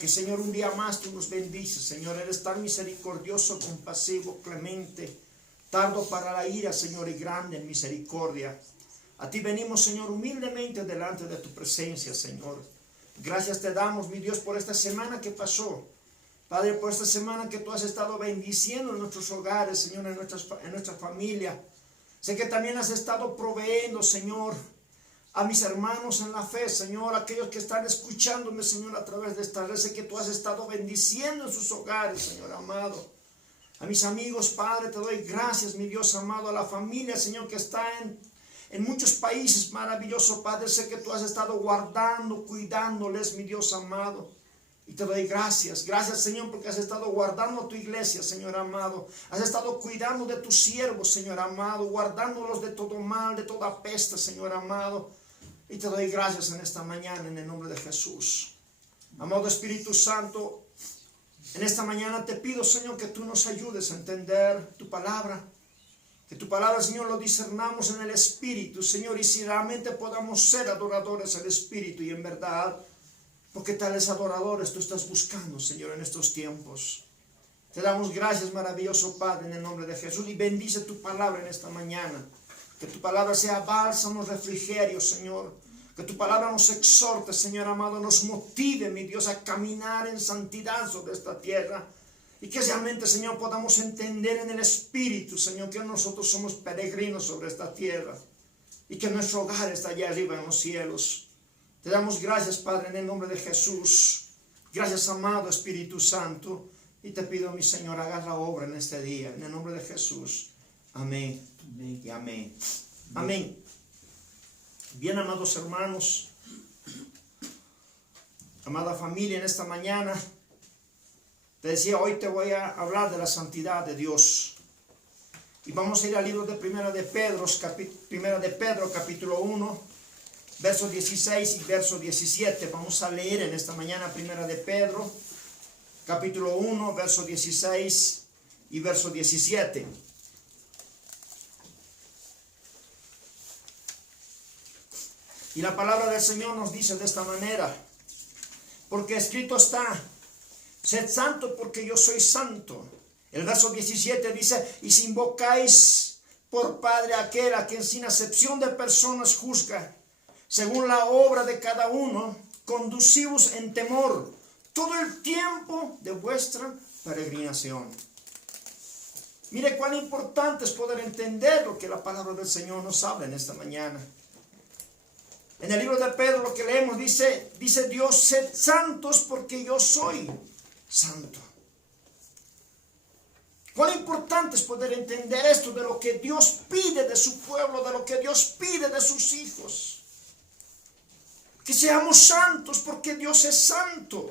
porque Señor, un día más tú nos bendices, Señor. Eres tan misericordioso, compasivo, clemente, tardo para la ira, Señor, y grande en misericordia. A ti venimos, Señor, humildemente delante de tu presencia, Señor. Gracias te damos, mi Dios, por esta semana que pasó. Padre, por esta semana que tú has estado bendiciendo en nuestros hogares, Señor, en nuestra familia. Sé que también has estado proveyendo, Señor, a mis hermanos en la fe, Señor, aquellos que están escuchándome, Señor, a través de esta red. Sé que tú has estado bendiciendo en sus hogares, Señor amado. A mis amigos, Padre, te doy gracias, mi Dios amado, a la familia, Señor, que está en muchos países, maravilloso Padre. Sé que tú has estado guardando, cuidándoles, mi Dios amado. Y te doy gracias, gracias Señor, porque has estado guardando a tu iglesia, Señor amado. Has estado cuidando de tus siervos, Señor amado, guardándolos de todo mal, de toda peste, Señor amado. Y te doy gracias en esta mañana, en el nombre de Jesús. Amado Espíritu Santo, en esta mañana te pido, Señor, que tú nos ayudes a entender tu palabra. Que tu palabra, Señor, lo discernamos en el Espíritu, Señor, y si realmente podamos ser adoradores del Espíritu y en verdad. Porque tales adoradores tú estás buscando, Señor, en estos tiempos. Te damos gracias, maravilloso Padre, en el nombre de Jesús. Y bendice tu palabra en esta mañana. Que tu palabra sea bálsamo, refrigerio, Señor. Que tu palabra nos exhorte, Señor amado, nos motive, mi Dios, a caminar en santidad sobre esta tierra. Y que realmente, Señor, podamos entender en el Espíritu, Señor, que nosotros somos peregrinos sobre esta tierra. Y que nuestro hogar está allá arriba en los cielos. Te damos gracias, Padre, en el nombre de Jesús. Gracias, amado Espíritu Santo. Y te pido, mi Señor, hagas la obra en este día. En el nombre de Jesús. Amén. Amén. Y amén. Amén. Bien, amados hermanos. Amada familia, en esta mañana. Te decía, hoy te voy a hablar de la santidad de Dios. Y vamos a ir al libro de Primera de Pedro, capítulo 1. Verso 16 y verso 17. Vamos a leer en esta mañana Primera de Pedro, capítulo 1, verso 16 y verso 17. Y la palabra del Señor nos dice de esta manera: porque escrito está, sed santo porque yo soy santo. El verso 17 dice, y si invocáis por Padre aquel a quien sin acepción de personas juzga, según la obra de cada uno, conducíos en temor todo el tiempo de vuestra peregrinación. Mire cuán importante es poder entender lo que la palabra del Señor nos habla en esta mañana. En el libro de Pedro lo que leemos dice Dios, sed santos porque yo soy santo. Cuán importante es poder entender esto de lo que Dios pide de su pueblo, de lo que Dios pide de sus hijos. Que seamos santos porque Dios es santo.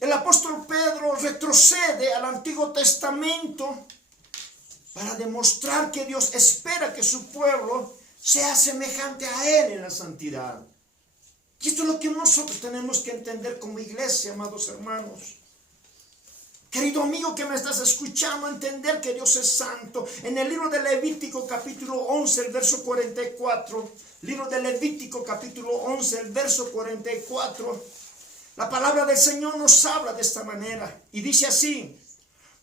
El apóstol Pedro retrocede al Antiguo Testamento para demostrar que Dios espera que su pueblo sea semejante a Él en la santidad. Y esto es lo que nosotros tenemos que entender como iglesia, amados hermanos. Querido amigo que me estás escuchando, entender que Dios es santo. En el libro de Levítico capítulo 11, el verso 44, libro de Levítico capítulo 11, el verso 44, la palabra del Señor nos habla de esta manera y dice así: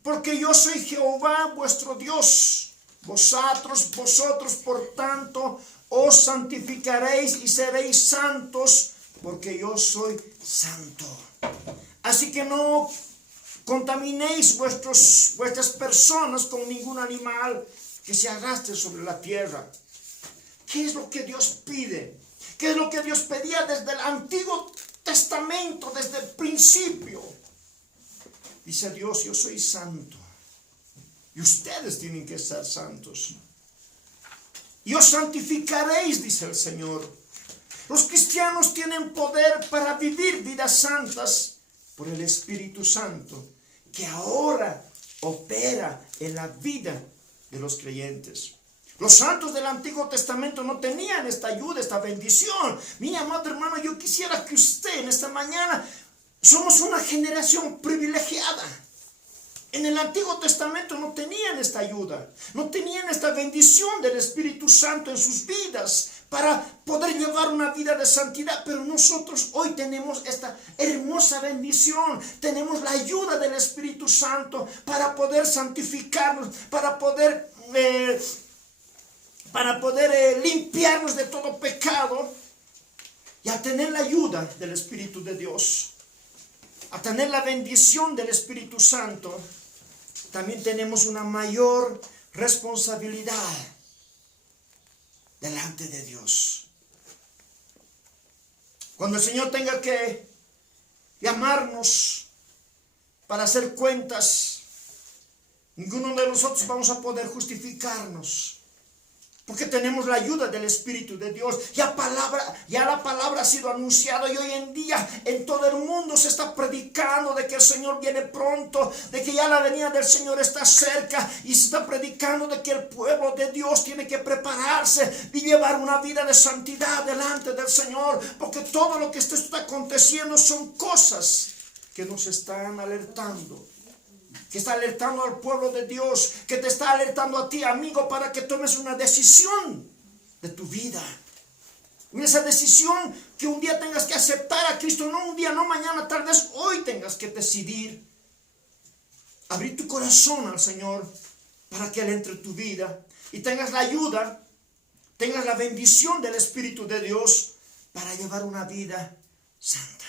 porque yo soy Jehová vuestro Dios, vosotros por tanto os santificaréis y seréis santos, porque yo soy santo. Así que no contaminéis vuestras personas con ningún animal que se arrastre sobre la tierra. ¿Qué es lo que Dios pide? ¿Qué es lo que Dios pedía desde el Antiguo Testamento, desde el principio? Dice Dios, yo soy santo. Y ustedes tienen que ser santos. Y os santificaréis, dice el Señor. Los cristianos tienen poder para vivir vidas santas por el Espíritu Santo, que ahora opera en la vida de los creyentes. Los santos del Antiguo Testamento no tenían esta ayuda, esta bendición. Mi amado hermano, yo quisiera que usted en esta mañana, somos una generación privilegiada. En el Antiguo Testamento no tenían esta ayuda, no tenían esta bendición del Espíritu Santo en sus vidas para poder llevar una vida de santidad. Pero nosotros hoy tenemos esta hermosa bendición, tenemos la ayuda del Espíritu Santo para poder santificarnos, para poder limpiarnos de todo pecado. Y al tener la ayuda del Espíritu de Dios, a tener la bendición del Espíritu Santo, también tenemos una mayor responsabilidad delante de Dios. Cuando el Señor tenga que llamarnos para hacer cuentas, ninguno de nosotros vamos a poder justificarnos, porque tenemos la ayuda del Espíritu de Dios. Ya la palabra ha sido anunciada, y hoy en día en todo el mundo se está predicando de que el Señor viene pronto, de que ya la venida del Señor está cerca, y se está predicando de que el pueblo de Dios tiene que prepararse y llevar una vida de santidad delante del Señor, porque todo lo que está aconteciendo son cosas que nos están alertando, que está alertando al pueblo de Dios, que te está alertando a ti, amigo, para que tomes una decisión de tu vida. Esa decisión que un día tengas que aceptar a Cristo, no un día, no mañana, tal vez hoy tengas que decidir abrir tu corazón al Señor para que Él entre en tu vida y tengas la ayuda, tengas la bendición del Espíritu de Dios para llevar una vida santa,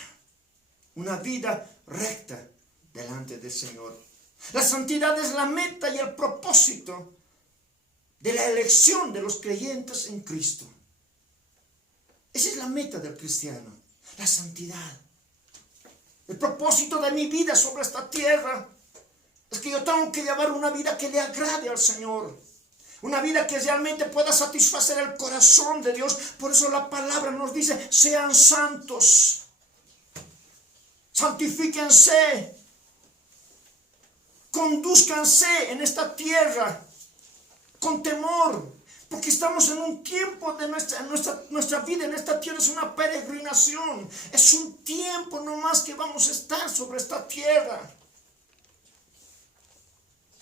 una vida recta delante del Señor. La santidad es la meta y el propósito de la elección de los creyentes en Cristo. Esa es la meta del cristiano, la santidad. El propósito de mi vida sobre esta tierra es que yo tengo que llevar una vida que le agrade al Señor, una vida que realmente pueda satisfacer el corazón de Dios. Por eso la palabra nos dice: sean santos, santifíquense, condúzcanse en esta tierra con temor, porque estamos en un tiempo de nuestra vida en esta tierra es una peregrinación, es un tiempo nomás que vamos a estar sobre esta tierra,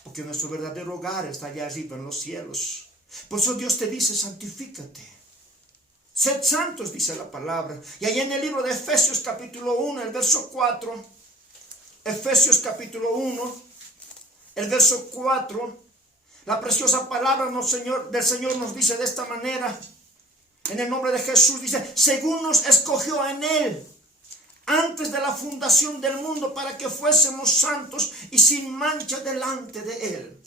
porque nuestro verdadero hogar está allá arriba en los cielos. Por eso Dios te dice: santifícate, sed santos, dice la palabra. Y allá en el libro de Efesios capítulo 1, el verso 4, Efesios capítulo 1, el verso 4, la preciosa palabra del Señor nos dice de esta manera, en el nombre de Jesús, dice: según nos escogió en Él antes de la fundación del mundo, para que fuésemos santos y sin mancha delante de Él.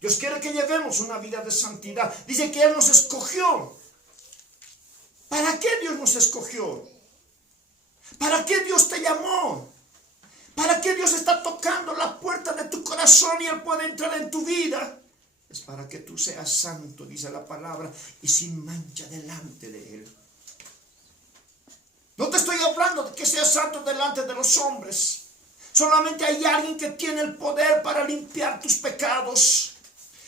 Dios quiere que llevemos una vida de santidad. Dice que Él nos escogió. ¿Para qué Dios nos escogió? ¿Para qué Dios te llamó? ¿Para qué Dios está tocando la puerta de tu corazón y Él puede entrar en tu vida? Es para que tú seas santo, dice la palabra, y sin mancha delante de Él. No te estoy hablando de que seas santo delante de los hombres. Solamente hay alguien que tiene el poder para limpiar tus pecados.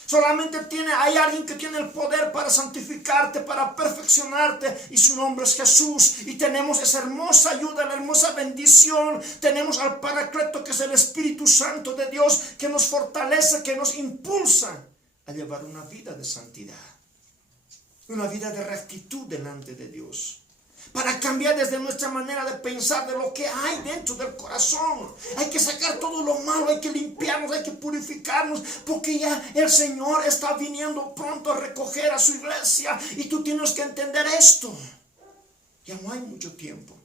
Solamente hay alguien que tiene el poder para santificarte, para perfeccionarte, y su nombre es Jesús. Y tenemos esa hermosa ayuda, la hermosa bendición. Tenemos al Paracleto, que es el Espíritu Santo de Dios, que nos fortalece, que nos impulsa a llevar una vida de santidad, una vida de rectitud delante de Dios, para cambiar desde nuestra manera de pensar, de lo que hay dentro del corazón. Hay que sacar todo lo malo, hay que limpiarnos, hay que purificarnos, porque ya el Señor está viniendo pronto a recoger a su iglesia, y tú tienes que entender esto. Ya no hay mucho tiempo.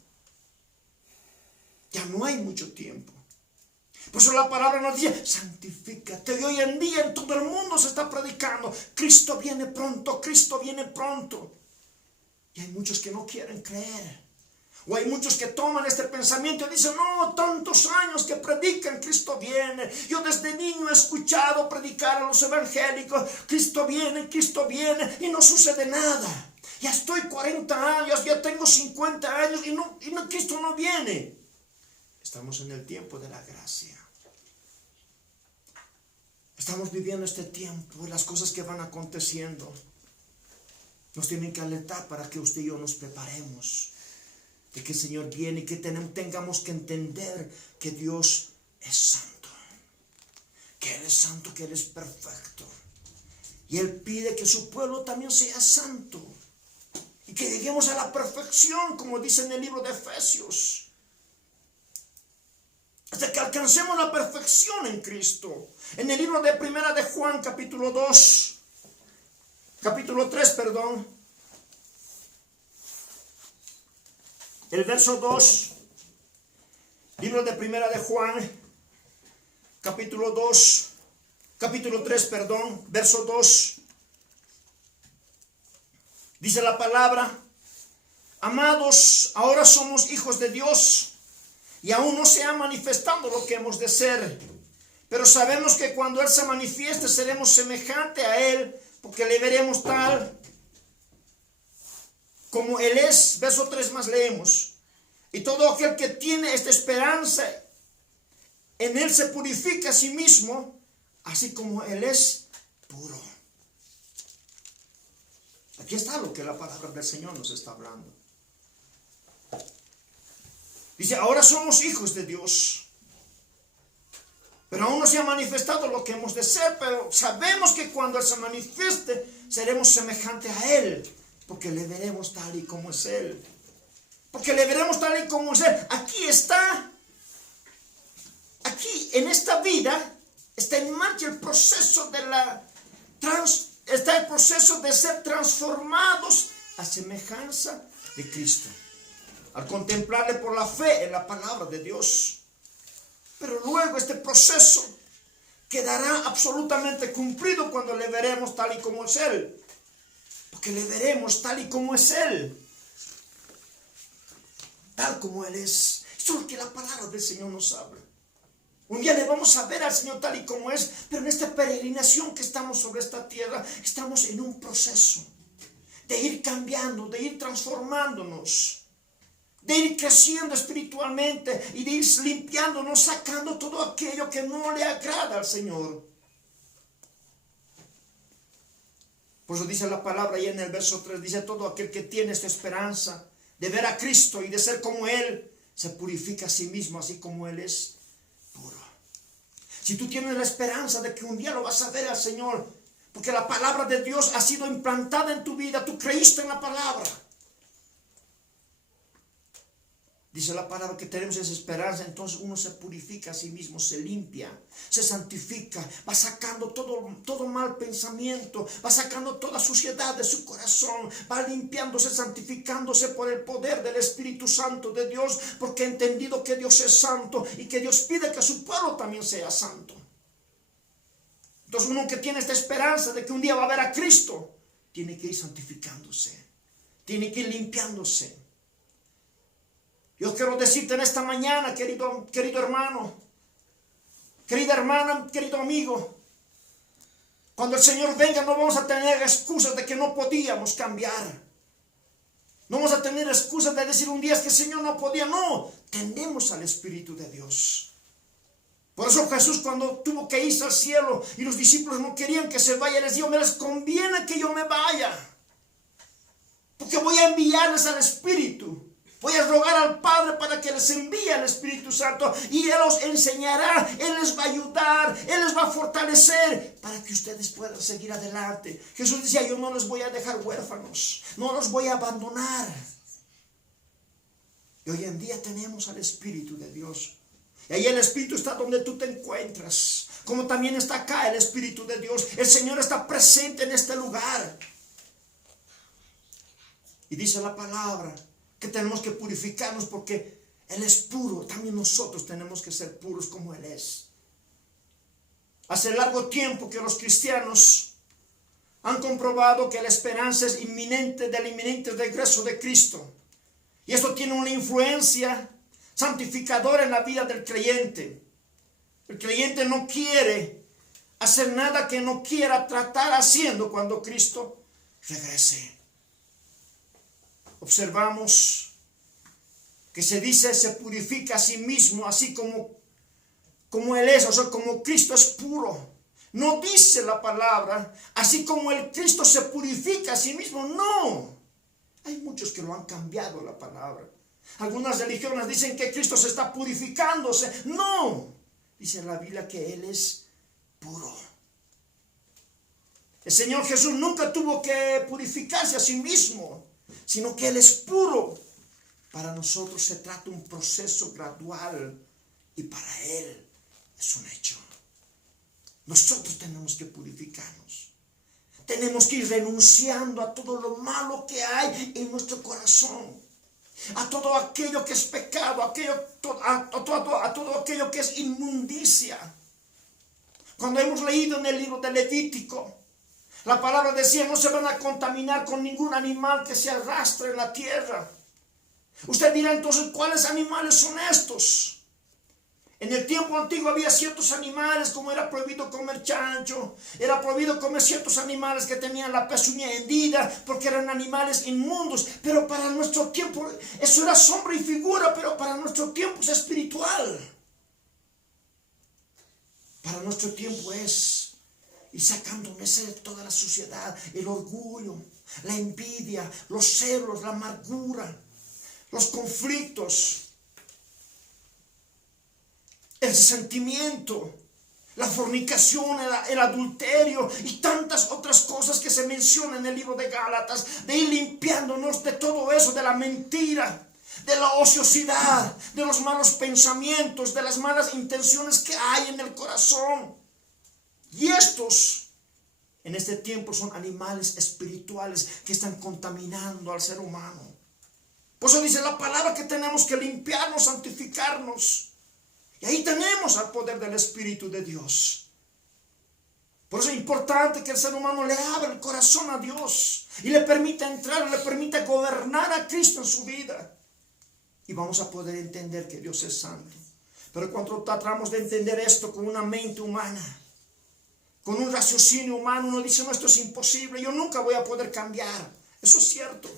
Ya no hay mucho tiempo. Por eso la palabra nos dice: santifícate. Y hoy en día en todo el mundo se está predicando: Cristo viene pronto, Cristo viene pronto. Y hay muchos que no quieren creer. O hay muchos que toman este pensamiento y dicen: no, tantos años que predican Cristo viene. Yo desde niño he escuchado predicar a los evangélicos: Cristo viene, y no sucede nada. Ya estoy 40 años, ya tengo 50 años y Cristo no viene. Estamos en el tiempo de la gracia. Estamos viviendo este tiempo y las cosas que van aconteciendo nos tienen que alertar para que usted y yo nos preparemos. de que el Señor viene y que tengamos que entender que Dios es santo. Que Él es santo, que Él es perfecto. Y Él pide que su pueblo también sea santo. Y que lleguemos a la perfección, como dice en el libro de Efesios. Hasta que alcancemos la perfección en Cristo. En el libro de Primera de Juan, capítulo 3, perdón. El verso 2. Libro de Primera de Juan, capítulo 3, perdón, verso 2. Dice la palabra: amados, ahora somos hijos de Dios, y aún no se ha manifestado lo que hemos de ser. Pero sabemos que cuando Él se manifieste, seremos semejantes a Él, porque le veremos tal como Él es. Verso 3 más leemos: y todo aquel que tiene esta esperanza en Él se purifica a sí mismo, así como Él es puro. Aquí está lo que la palabra del Señor nos está hablando. Dice: ahora somos hijos de Dios, pero aún no se ha manifestado lo que hemos de ser, pero sabemos que cuando Él se manifieste, seremos semejantes a Él, porque le veremos tal y como es Él. Porque le veremos tal y como es Él. Aquí está, aquí en esta vida, está en marcha el proceso está el proceso de ser transformados a semejanza de Cristo, al contemplarle por la fe en la palabra de Dios. Pero luego este proceso quedará absolutamente cumplido cuando le veremos tal y como es Él. Porque le veremos tal y como es Él. Tal como Él es. Eso es lo que la palabra del Señor nos habla. Un día le vamos a ver al Señor tal y como es, pero en esta peregrinación que estamos sobre esta tierra, estamos en un proceso de ir cambiando, de ir transformándonos, de ir creciendo espiritualmente y de ir limpiándonos, sacando todo aquello que no le agrada al Señor. Por eso dice la palabra ahí en el verso 3, dice: todo aquel que tiene esta esperanza de ver a Cristo y de ser como Él, se purifica a sí mismo, así como Él es puro. Si tú tienes la esperanza de que un día lo vas a ver al Señor, porque la palabra de Dios ha sido implantada en tu vida, tú creíste en la palabra. Dice la palabra que tenemos esa esperanza, entonces uno se purifica a sí mismo, se limpia, se santifica, va sacando todo mal pensamiento, va sacando toda suciedad de su corazón, va limpiándose, santificándose por el poder del Espíritu Santo de Dios, porque ha entendido que Dios es santo y que Dios pide que su pueblo también sea santo. Entonces uno que tiene esta esperanza de que un día va a ver a Cristo, tiene que ir santificándose, tiene que ir limpiándose. Yo quiero decirte en esta mañana, querido hermano, querida hermana, querido amigo, cuando el Señor venga no vamos a tener excusas de que no podíamos cambiar. No vamos a tener excusas de decir un día es que el Señor no podía. No, tenemos al Espíritu de Dios. Por eso Jesús, cuando tuvo que irse al cielo y los discípulos no querían que se vaya, les dijo: me les conviene que yo me vaya, porque voy a enviarles al Espíritu. Voy a rogar al Padre para que les envíe al Espíritu Santo y Él los enseñará, Él les va a ayudar, Él les va a fortalecer para que ustedes puedan seguir adelante. Jesús decía: yo no les voy a dejar huérfanos, no los voy a abandonar. Y hoy en día tenemos al Espíritu de Dios. Y ahí el Espíritu está donde tú te encuentras, como también está acá el Espíritu de Dios. El Señor está presente en este lugar. Y dice la palabra que tenemos que purificarnos porque Él es puro. También nosotros tenemos que ser puros como Él es. Hace largo tiempo que los cristianos han comprobado que la esperanza es inminente del inminente regreso de Cristo. Y esto tiene una influencia santificadora en la vida del creyente. El creyente no quiere hacer nada que no quiera tratar haciendo cuando Cristo regrese. Observamos que se dice: se purifica a sí mismo, así como Él es, o sea, como Cristo es puro. No dice la palabra, así como el Cristo se purifica a sí mismo. No. Hay muchos que lo han cambiado la palabra. Algunas religiones dicen que Cristo se está purificándose. No, dice la Biblia que Él es puro. El Señor Jesús nunca tuvo que purificarse a sí mismo, sino que Él es puro. Para nosotros se trata de un proceso gradual y para Él es un hecho. Nosotros tenemos que purificarnos. Tenemos que ir renunciando a todo lo malo que hay en nuestro corazón. A todo aquello que es pecado, a todo aquello que es inmundicia. Cuando hemos leído en el libro de Levítico, la palabra decía, no se van a contaminar con ningún animal que se arrastre en la tierra. Usted dirá entonces, ¿cuáles animales son estos? En el tiempo antiguo había ciertos animales, como era prohibido comer chancho, era prohibido comer ciertos animales que tenían la pezuña hendida, porque eran animales inmundos. Pero para nuestro tiempo, eso era sombra y figura, pero para nuestro tiempo es espiritual. Para nuestro tiempo es ir sacando de toda la suciedad, el orgullo, la envidia, los celos, la amargura, los conflictos, el resentimiento, la fornicación, el adulterio y tantas otras cosas que se mencionan en el libro de Gálatas, de ir limpiándonos de todo eso, de la mentira, de la ociosidad, de los malos pensamientos, de las malas intenciones que hay en el corazón. Y estos, en este tiempo, son animales espirituales que están contaminando al ser humano. Por eso dice la palabra que tenemos que limpiarnos, santificarnos. Y ahí tenemos al poder del Espíritu de Dios. Por eso es importante que el ser humano le abra el corazón a Dios y le permita entrar, le permita gobernar a Cristo en su vida. Y vamos a poder entender que Dios es santo. Pero cuando tratamos de entender esto con una mente humana, con un raciocinio humano, uno dice, no, esto es imposible, yo nunca voy a poder cambiar. Eso es cierto.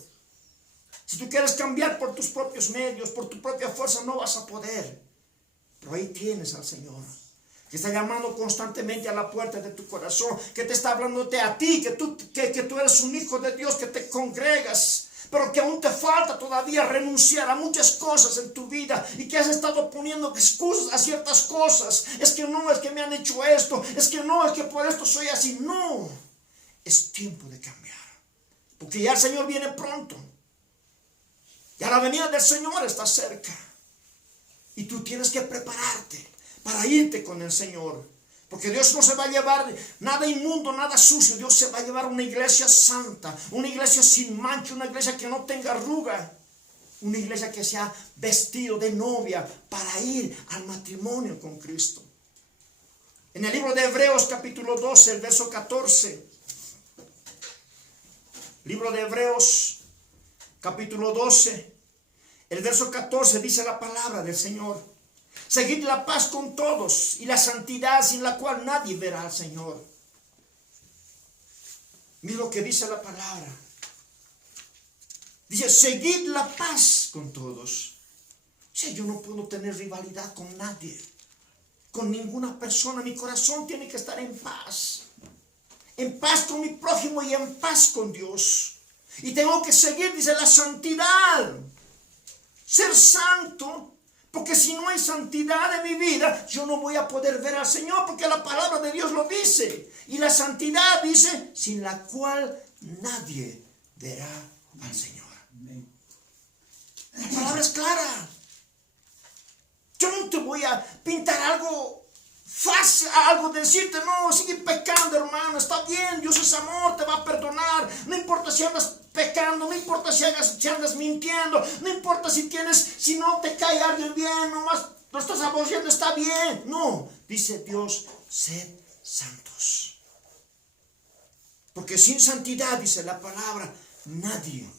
Si tú quieres cambiar por tus propios medios, por tu propia fuerza, no vas a poder. Pero ahí tienes al Señor, que está llamando constantemente a la puerta de tu corazón, que te está hablándote a ti, que tú eres un hijo de Dios, que te congregas, pero que aún te falta todavía renunciar a muchas cosas en tu vida y que has estado poniendo excusas a ciertas cosas. Es que no, es que me han hecho esto, es que no, es que por esto soy así. No, es tiempo de cambiar, porque ya el Señor viene pronto. Ya la venida del Señor está cerca. Y tú tienes que prepararte para irte con el Señor. Porque Dios no se va a llevar nada inmundo, nada sucio. Dios se va a llevar una iglesia santa, una iglesia sin mancha, una iglesia que no tenga arruga. Una iglesia que se ha vestido de novia para ir al matrimonio con Cristo. En el libro de Hebreos capítulo 12, el verso 14. Libro de Hebreos capítulo 12. El verso 14 dice la palabra del Señor. Seguid la paz con todos y la santidad sin la cual nadie verá al Señor. Mira lo que dice la palabra. Dice, seguid la paz con todos. O sea, yo no puedo tener rivalidad con nadie, con ninguna persona. Mi corazón tiene que estar en paz. En paz con mi prójimo y en paz con Dios. Y tengo que seguir, dice, la santidad. Ser santo, porque si no hay santidad en mi vida, yo no voy a poder ver al Señor, porque la palabra de Dios lo dice. Y la santidad dice, sin la cual nadie verá al Señor. La palabra es clara. Yo no te voy a pintar algo fácil, algo decirte, no, sigue pecando, hermano, está bien, Dios es amor, te va a perdonar. No importa si andas pecando, no importa si andas mintiendo, no importa si no te cae alguien bien, nomás lo estás aborreciendo, está bien. No, dice Dios, sed santos. Porque sin santidad, dice la palabra, nadie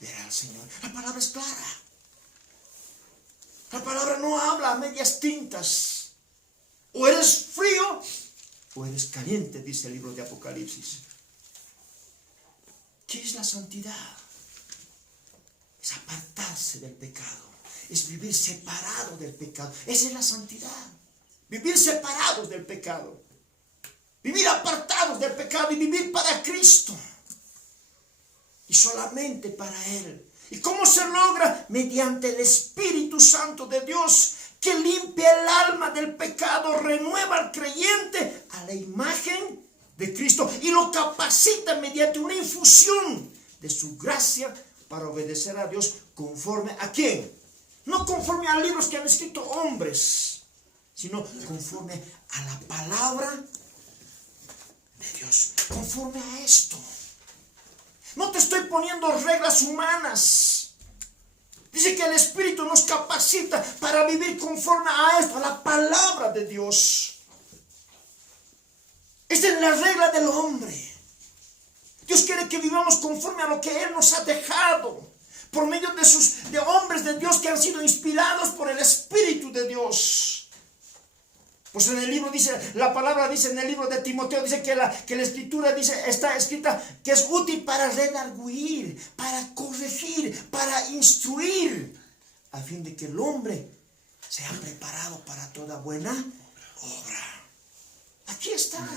verá al Señor. La palabra es clara. La palabra no habla a medias tintas. O eres frío o eres caliente, dice el libro de Apocalipsis. ¿Qué es la santidad? Es apartarse del pecado. Es vivir separado del pecado. Esa es la santidad. Vivir separados del pecado. Vivir apartados del pecado y vivir para Cristo. Y solamente para Él. ¿Y cómo se logra? Mediante el Espíritu Santo de Dios, que limpia el alma del pecado, renueva al creyente a la imagen de Cristo y lo capacita mediante una infusión de su gracia para obedecer a Dios. ¿Conforme a quién? No conforme a libros que han escrito hombres, sino conforme a la palabra de Dios. Conforme a esto. No te estoy poniendo reglas humanas. Dice que el Espíritu nos capacita para vivir conforme a esto, a la palabra de Dios. Esta es la regla del hombre. Dios quiere que vivamos conforme a lo que Él nos ha dejado, por medio de hombres de Dios que han sido inspirados por el Espíritu de Dios. Pues en el libro dice, la palabra dice en el libro de Timoteo, dice que la escritura dice, está escrita que es útil para redarguir, para corregir, para instruir, a fin de que el hombre sea preparado para toda buena obra. Aquí está.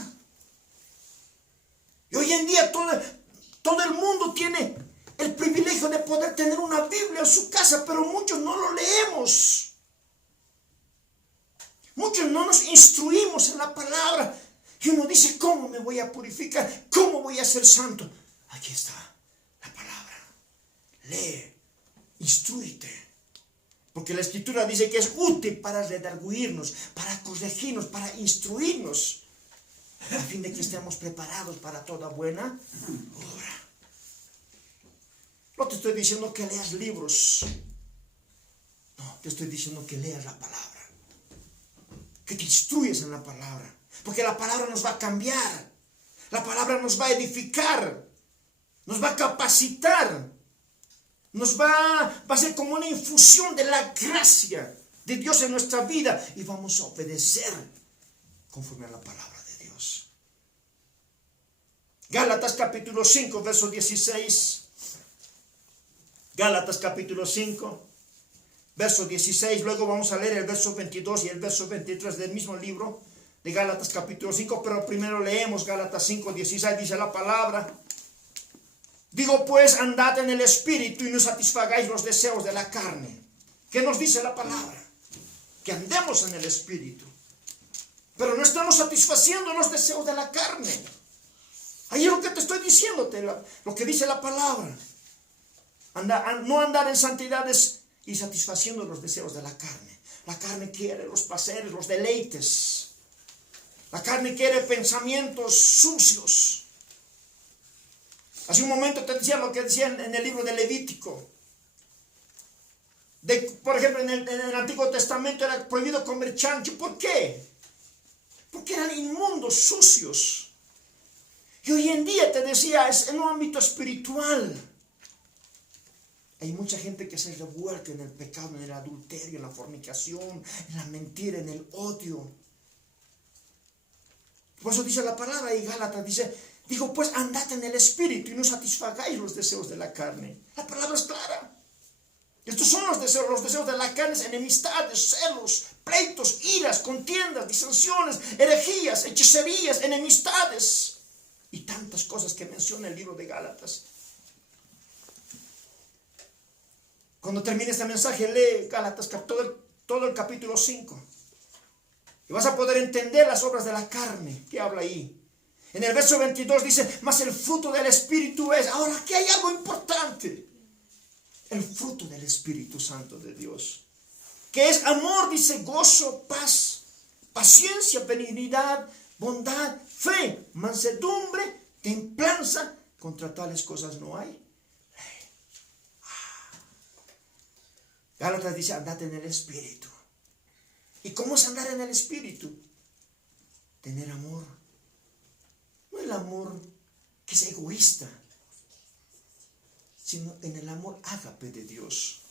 Y hoy en día todo el mundo tiene el privilegio de poder tener una Biblia en su casa, pero muchos no lo leemos. Muchos no nos instruimos en la palabra. Y uno dice, ¿cómo me voy a purificar? ¿Cómo voy a ser santo? Aquí está la palabra. Lee, instrúyete. Porque la Escritura dice que es útil para redarguirnos, para corregirnos, para instruirnos, a fin de que estemos preparados para toda buena obra. No te estoy diciendo que leas libros. No, te estoy diciendo que leas la palabra. Que te instruyes en la palabra. Porque la palabra nos va a cambiar. La palabra nos va a edificar. Nos va a capacitar. Nos va a ser como una infusión de la gracia de Dios en nuestra vida. Y vamos a obedecer conforme a la palabra de Dios. Gálatas capítulo 5, verso 16. Gálatas capítulo 5. Verso 16, luego vamos a leer el verso 22 y el verso 23 del mismo libro de Gálatas capítulo 5, pero primero leemos Gálatas 5, 16, dice la palabra. Digo pues, andad en el Espíritu y no satisfagáis los deseos de la carne. ¿Qué nos dice la palabra? Que andemos en el Espíritu, pero no estamos satisfaciendo los deseos de la carne. Ahí es lo que te estoy diciéndote, lo que dice la palabra. No andar en santidades y satisfaciendo los deseos de la carne. La carne quiere los placeres, los deleites. La carne quiere pensamientos sucios. Hace un momento te decía lo que decía en el libro de Levítico. Por ejemplo, en el Antiguo Testamento era prohibido comer chancho. ¿Por qué? Porque eran inmundos, sucios. Y hoy en día te decía, es en un ámbito espiritual. Hay mucha gente que se revuelca en el pecado, en el adulterio, en la fornicación, en la mentira, en el odio. Por eso dice la palabra y Gálatas dice, digo pues andad en el Espíritu y no satisfagáis los deseos de la carne. La palabra es clara. Estos son los deseos de la carne: enemistades, celos, pleitos, iras, contiendas, disensiones, herejías, hechicerías, enemistades y tantas cosas que menciona el libro de Gálatas. Cuando termine este mensaje, lee Gálatas, todo el capítulo 5. Y vas a poder entender las obras de la carne que habla ahí. En el verso 22 dice, mas el fruto del Espíritu es. Ahora, aquí hay algo importante. El fruto del Espíritu Santo de Dios. Que es amor, dice, gozo, paz, paciencia, benignidad, bondad, fe, mansedumbre, templanza. Contra tales cosas no hay. Gálatas dice, andad en el Espíritu. ¿Y cómo es andar en el Espíritu? Tener amor. No el amor que es egoísta, sino en el amor ágape de Dios.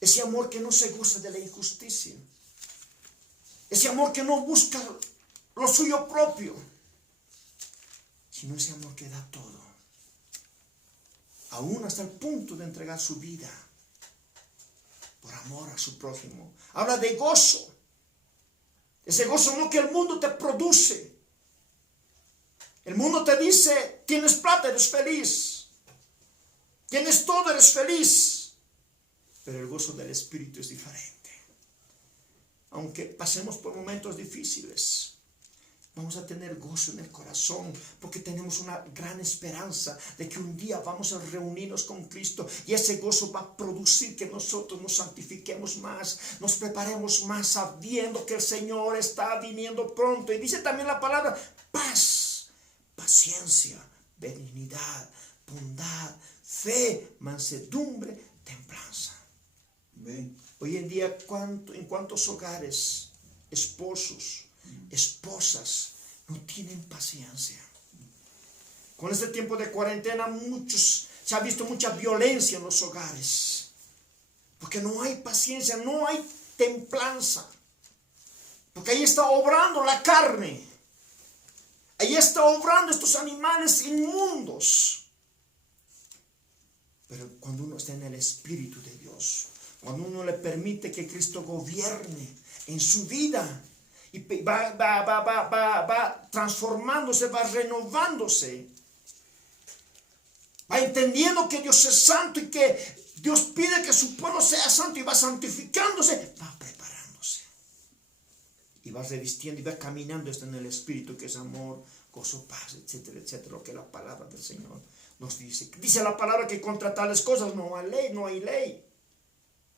Ese amor que no se goza de la injusticia. Ese amor que no busca lo suyo propio, sino ese amor que da todo. Aún hasta el punto de entregar su vida por amor a su prójimo. Habla de gozo. Ese gozo no que el mundo te produce. El mundo te dice, tienes plata, eres feliz. Tienes todo, eres feliz. Pero el gozo del Espíritu es diferente. Aunque pasemos por momentos difíciles, vamos a tener gozo en el corazón, porque tenemos una gran esperanza de que un día vamos a reunirnos con Cristo, y ese gozo va a producir que nosotros nos santifiquemos más, nos preparemos más, sabiendo que el Señor está viniendo pronto. Y dice también la palabra paz, paciencia, benignidad, bondad, fe, mansedumbre, templanza. Amén. Hoy en día, en cuántos hogares, esposos, esposas no tienen paciencia. Con este tiempo de cuarentena, se ha visto mucha violencia en los hogares, porque no hay paciencia, no hay templanza, porque ahí está obrando la carne, ahí está obrando estos animales inmundos. Pero cuando uno está en el Espíritu de Dios, cuando uno le permite que Cristo gobierne en su vida, y va transformándose, va renovándose, va entendiendo que Dios es santo y que Dios pide que su pueblo sea santo, y va santificándose, va preparándose y va revistiendo y va caminando en el Espíritu, que es amor, gozo, paz, etcétera, etcétera, lo que la palabra del Señor nos dice. Dice la palabra que contra tales cosas no hay ley.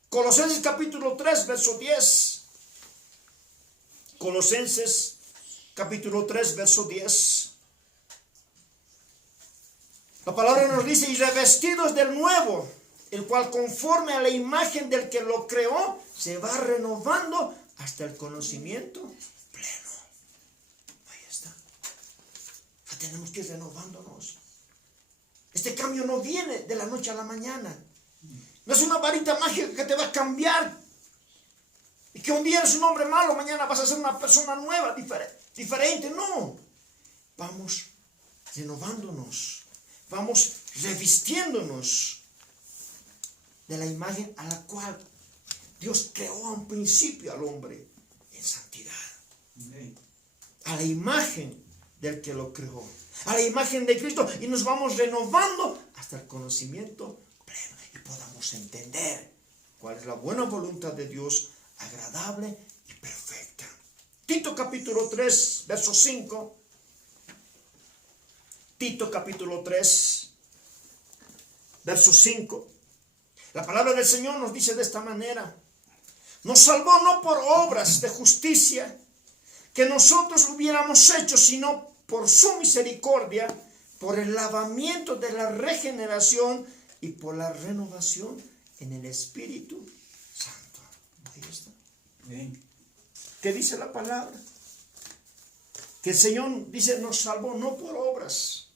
Colosenses capítulo 3, verso 10. Colosenses capítulo 3, verso 10. La palabra nos dice: y revestidos del nuevo, el cual conforme a la imagen del que lo creó, se va renovando hasta el conocimiento pleno. Ahí está. Ya tenemos que ir renovándonos. Este cambio no viene de la noche a la mañana. No es una varita mágica que te va a cambiar, y que un día eres un hombre malo, mañana vas a ser una persona nueva, diferente. No. Vamos renovándonos, vamos revistiéndonos de la imagen a la cual Dios creó a un principio al hombre, en santidad. A la imagen del que lo creó, a la imagen de Cristo, y nos vamos renovando hasta el conocimiento pleno, y podamos entender cuál es la buena voluntad de Dios, agradable y perfecta. Tito capítulo 3, verso 5. Tito capítulo 3, verso 5. La palabra del Señor nos dice de esta manera: nos salvó no por obras de justicia que nosotros hubiéramos hecho, sino por su misericordia, por el lavamiento de la regeneración y por la renovación en el Espíritu Santo. Ahí está. Bien. ¿Qué dice la palabra? Que el Señor dice: nos salvó no por obras.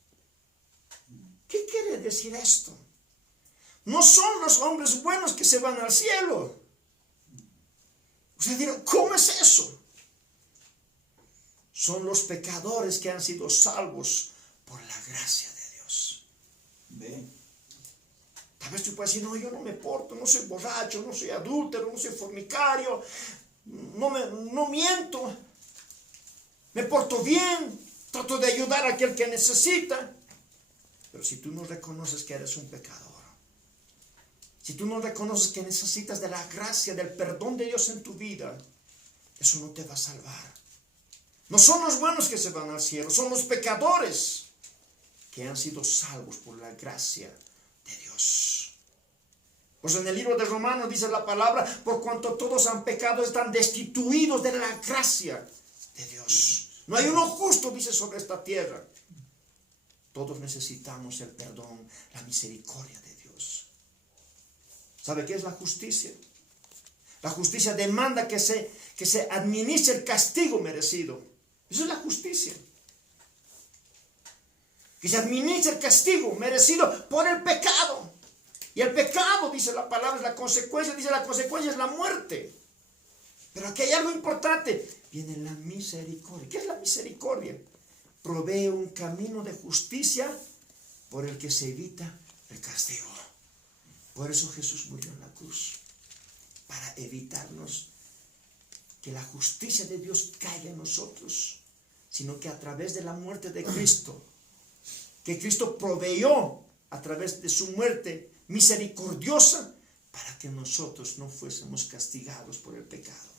¿Qué quiere decir esto? No son los hombres buenos que se van al cielo. Ustedes dirán: ¿cómo es eso? Son los pecadores que han sido salvos por la gracia de Dios. Bien. Tal vez tú puedes decir: no, yo no me porto, no soy borracho, no soy adúltero, no soy fornicario, no miento, me porto bien, trato de ayudar a aquel que necesita. Pero si tú no reconoces que eres un pecador, si tú no reconoces que necesitas de la gracia, del perdón de Dios en tu vida, eso no te va a salvar. No son los buenos que se van al cielo, son los pecadores que han sido salvos por la gracia de Dios. Pues en el libro de Romanos dice la palabra: por cuanto todos han pecado, están destituidos de la gracia de Dios. No hay uno justo, dice, sobre esta tierra. Todos necesitamos el perdón, la misericordia de Dios. ¿Sabe qué es la justicia? La justicia demanda que se administre el castigo merecido. Eso es la justicia. Que se administre el castigo merecido por el pecado. Y el pecado, dice la palabra, es la consecuencia. Dice: la consecuencia es la muerte. Pero aquí hay algo importante. Viene la misericordia. ¿Qué es la misericordia? Provee un camino de justicia por el que se evita el castigo. Por eso Jesús murió en la cruz, para evitarnos que la justicia de Dios caiga en nosotros, sino que a través de la muerte de Cristo, que Cristo proveyó a través de su muerte, misericordiosa, para que nosotros no fuésemos castigados por el pecado.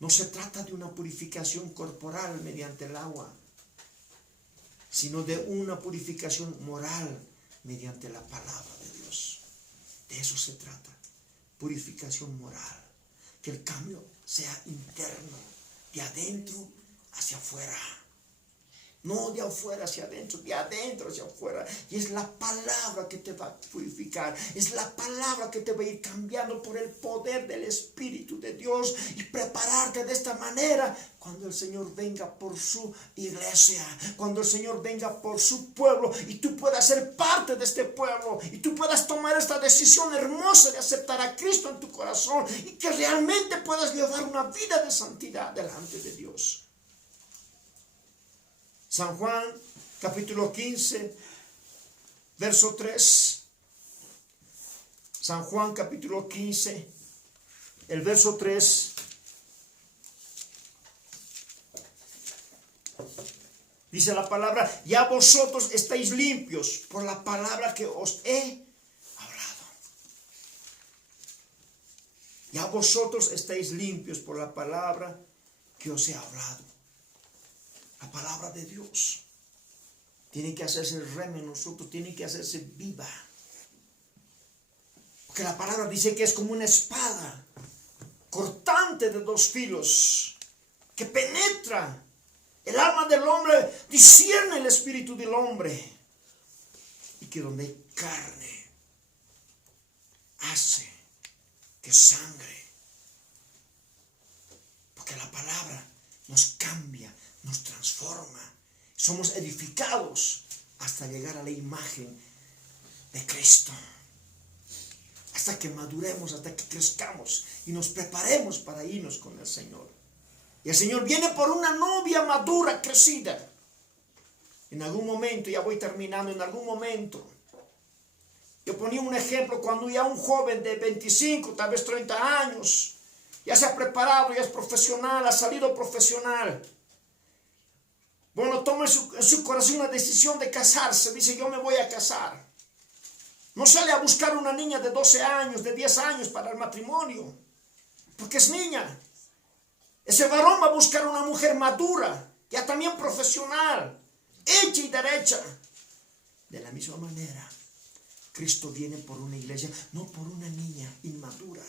No se trata de una purificación corporal mediante el agua, sino de una purificación moral mediante la palabra de Dios. De eso se trata, purificación moral, que el cambio sea interno, de adentro hacia afuera. No de afuera hacia adentro, de adentro hacia afuera. Y es la palabra que te va a purificar. Es la palabra que te va a ir cambiando por el poder del Espíritu de Dios. Y prepararte de esta manera cuando el Señor venga por su iglesia. Cuando el Señor venga por su pueblo. Y tú puedas ser parte de este pueblo. Y tú puedas tomar esta decisión hermosa de aceptar a Cristo en tu corazón. Y que realmente puedas llevar una vida de santidad delante de Dios. San Juan, capítulo 15, verso 3. San Juan, capítulo 15, el verso 3. Dice la palabra, ya vosotros estáis limpios por la palabra que os he hablado. Ya vosotros estáis limpios por la palabra que os he hablado. La palabra de Dios tiene que hacerse rema en nosotros, tiene que hacerse viva. Porque la palabra dice que es como una espada cortante de dos filos que penetra el alma del hombre, discierne el espíritu del hombre. Y que donde hay carne hace que sangre. Porque la palabra nos cambia, nos transforma. Somos edificados hasta llegar a la imagen de Cristo. Hasta que maduremos, hasta que crezcamos y nos preparemos para irnos con el Señor. Y el Señor viene por una novia madura, crecida. En algún momento, ya voy terminando, en algún momento. Yo ponía un ejemplo cuando ya un joven de 25, tal vez 30 años, ya se ha preparado, ya es profesional, ha salido profesional. Bueno, toma en su corazón una decisión de casarse. Dice, yo me voy a casar. No sale a buscar una niña de 12 años, de 10 años para el matrimonio. Porque es niña. Ese varón va a buscar una mujer madura, ya también profesional, hecha y derecha. De la misma manera, Cristo viene por una iglesia, no por una niña inmadura.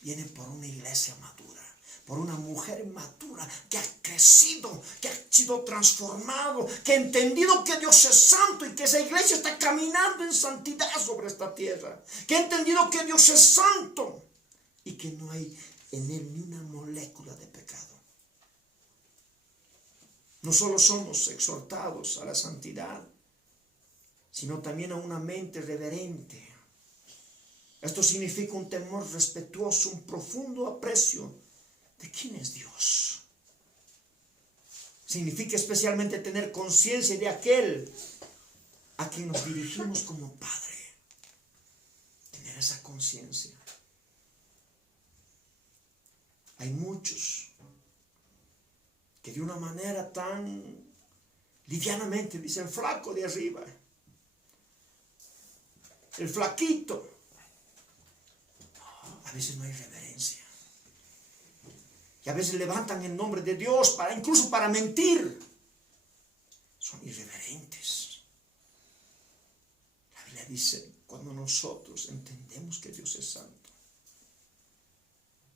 Viene por una iglesia madura. Por una mujer madura que ha crecido, que ha sido transformado, que ha entendido que Dios es santo y que esa iglesia está caminando en santidad sobre esta tierra. Que ha entendido que Dios es santo y que no hay en él ni una molécula de pecado. No solo somos exhortados a la santidad, sino también a una mente reverente. Esto significa un temor respetuoso, un profundo aprecio de quién es Dios. Significa especialmente tener conciencia de aquel a quien nos dirigimos como Padre. Tener esa conciencia. Hay muchos que de una manera tan livianamente dicen flaco de arriba, el flaquito. No, a veces no hay reverencia. Y a veces levantan el nombre de Dios incluso para mentir. Son irreverentes. La Biblia dice, cuando nosotros entendemos que Dios es santo,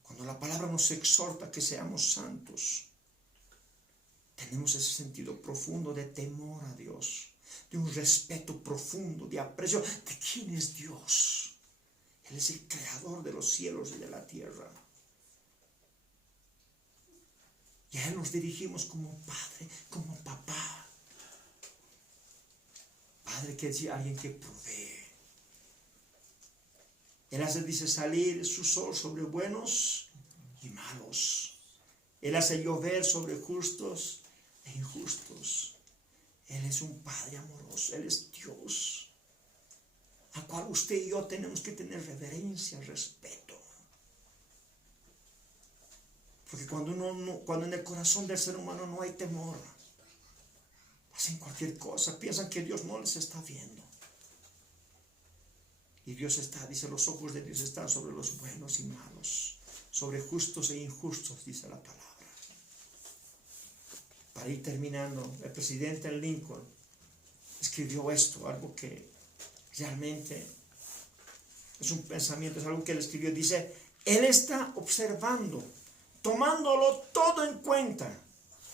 cuando la palabra nos exhorta que seamos santos, tenemos ese sentido profundo de temor a Dios, de un respeto profundo, de aprecio de quién es Dios. Él es el creador de los cielos y de la tierra. Y a Él nos dirigimos como Padre, como Papá. Padre quiere decir alguien que provee. Él hace, dice, salir su sol sobre buenos y malos. Él hace llover sobre justos e injustos. Él es un Padre amoroso, Él es Dios, al cual usted y yo tenemos que tener reverencia, respeto. Porque cuando en el corazón del ser humano no hay temor, hacen cualquier cosa, piensan que Dios no les está viendo. Y Dios está, dice, los ojos de Dios están sobre los buenos y malos, sobre justos e injustos, dice la palabra. Para ir terminando, el presidente Lincoln escribió esto, algo que realmente es un pensamiento, es algo que él escribió. Dice, él está observando, tomándolo todo en cuenta,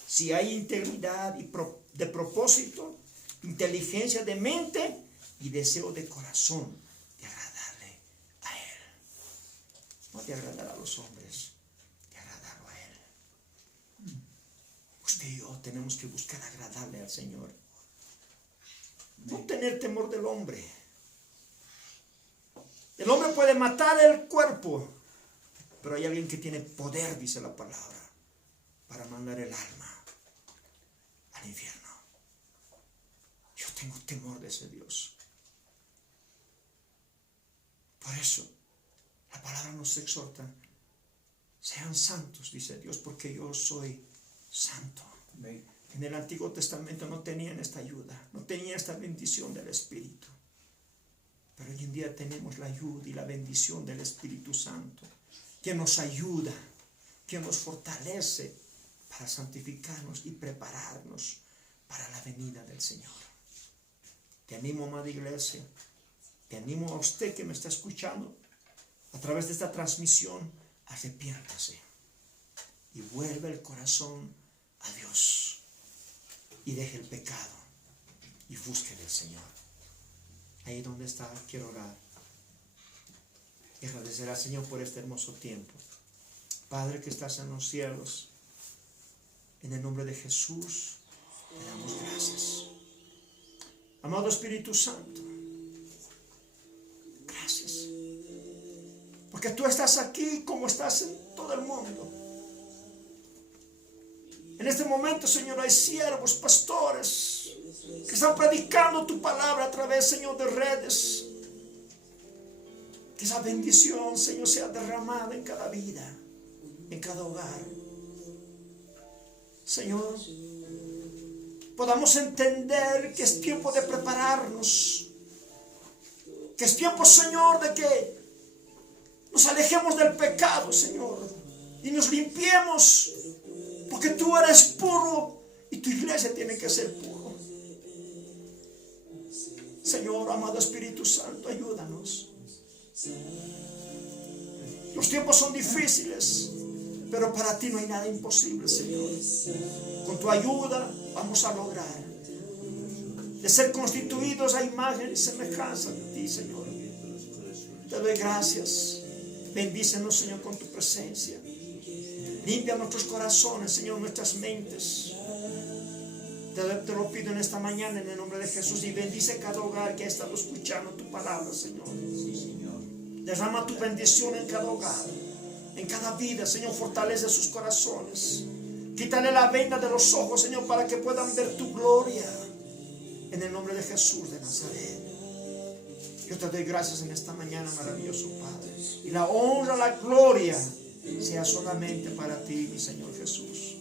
si hay integridad de propósito, inteligencia de mente y deseo de corazón de agradarle a él. No de agradar a los hombres, de agradarlo a él. Usted y yo tenemos que buscar agradarle al Señor. No tener temor del hombre. El hombre puede matar el cuerpo, pero hay alguien que tiene poder, dice la palabra, para mandar el alma al infierno. Yo tengo temor de ese Dios. Por eso, la palabra nos exhorta, sean santos, dice Dios, porque yo soy santo. Amén. En el Antiguo Testamento no tenían esta ayuda, no tenían esta bendición del Espíritu. Pero hoy en día tenemos la ayuda y la bendición del Espíritu Santo, que nos ayuda, que nos fortalece para santificarnos y prepararnos para la venida del Señor. Te animo, amada iglesia, te animo a usted que me está escuchando a través de esta transmisión, arrepiéntase y vuelve el corazón a Dios y deje el pecado y busque del Señor. Ahí donde está, quiero orar y agradecer al Señor por este hermoso tiempo. Padre que estás en los cielos, en el nombre de Jesús te damos gracias. Amado Espíritu Santo, gracias, porque tú estás aquí como estás en todo el mundo. En este momento, Señor, hay siervos, pastores, que están predicando tu palabra a través, Señor, de redes. Que esa bendición, Señor, sea derramada en cada vida, en cada hogar. Señor, podamos entender que es tiempo de prepararnos, que es tiempo, Señor, de que nos alejemos del pecado, Señor, y nos limpiemos, porque tú eres puro y tu iglesia tiene que ser puro. Señor, amado Espíritu Santo, ayúdanos. Los tiempos son difíciles, pero para ti no hay nada imposible, Señor. Con tu ayuda vamos a lograr de ser constituidos a imagen y semejanza de ti, Señor. Te doy gracias. Bendícenos, Señor, con tu presencia. Limpia nuestros corazones, Señor, nuestras mentes. Te lo pido en esta mañana en el nombre de Jesús, y bendice cada hogar que ha estado escuchando tu palabra, Señor. Derrama tu bendición en cada hogar, en cada vida, Señor. Fortalece sus corazones. Quítale la venda de los ojos, Señor, para que puedan ver tu gloria. En el nombre de Jesús de Nazaret. Yo te doy gracias en esta mañana, maravilloso Padre. Y la honra, la gloria sea solamente para ti, mi Señor Jesús.